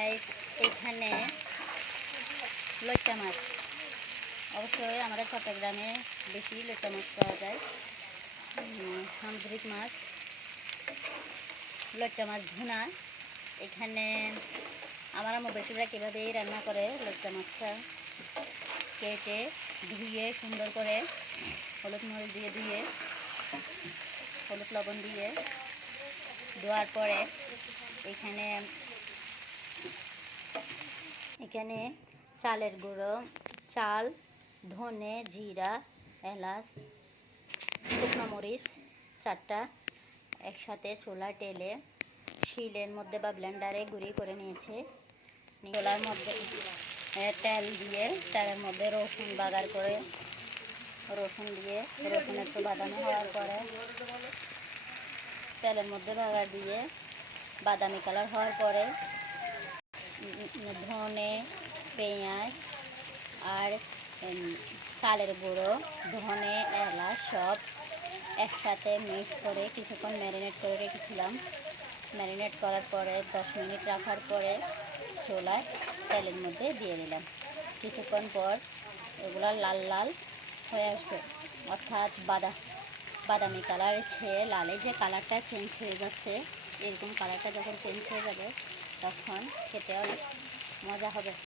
এই এইখানে লইট্টা মাছ। অবশ্যই আমাদের চট্টগ্রামে বেশি লইট্টা মাছ পাওয়া যায়। সামুদ্রিক মাছ। লইট্টা মাছ ভুনা। এখানে আমার আম্মু বেশিরভাগ এভাবেই রান্না করে লইট্টা মাছটা? কেটে ধুয়ে সুন্দর করে হলুদ মরিচ দিয়ে ধুয়ে, হলুদ লবণ দিয়ে ধোয়ার পরে এখানে এখানে চালের গুঁড়ো, চাল, ধনে জিরা, এলাচ, শুকনো মরিচ চারটা একসাথে চোলা টেলে শিলের মধ্যে বা ব্লেন্ডারে গুঁড়ি করে নিয়েছে। চুলার মধ্যে তেল দিয়ে তেলের মধ্যে রসুন বাগার করে, রসুন দিয়ে, রসুন একটু বাদামি হওয়ার পরে তেলের মধ্যে বাগার দিয়ে বাদামি কালার হওয়ার পরে ধনে, পেঁয়াজ আর চালের গুঁড়ো, ধনে, এলাচ সব একসাথে মিক্স করে কিছুক্ষণ ম্যারিনেট করে রেখেছিলাম। ম্যারিনেট করার পরে, দশ মিনিট রাখার পরে চোলায় তেলের মধ্যে দিয়ে দিলাম। কিছুক্ষণ পর এগুলো লাল লাল হয়ে আসবে। অর্থাৎ বাদা, বাদামি কালার ছেয়ে লালে যে কালারটা চেঞ্জ হয়ে যাচ্ছে, এরকম কালারটা যখন চেঞ্জ হয়ে যাবে তখন খেতে অনেক মজা হবে।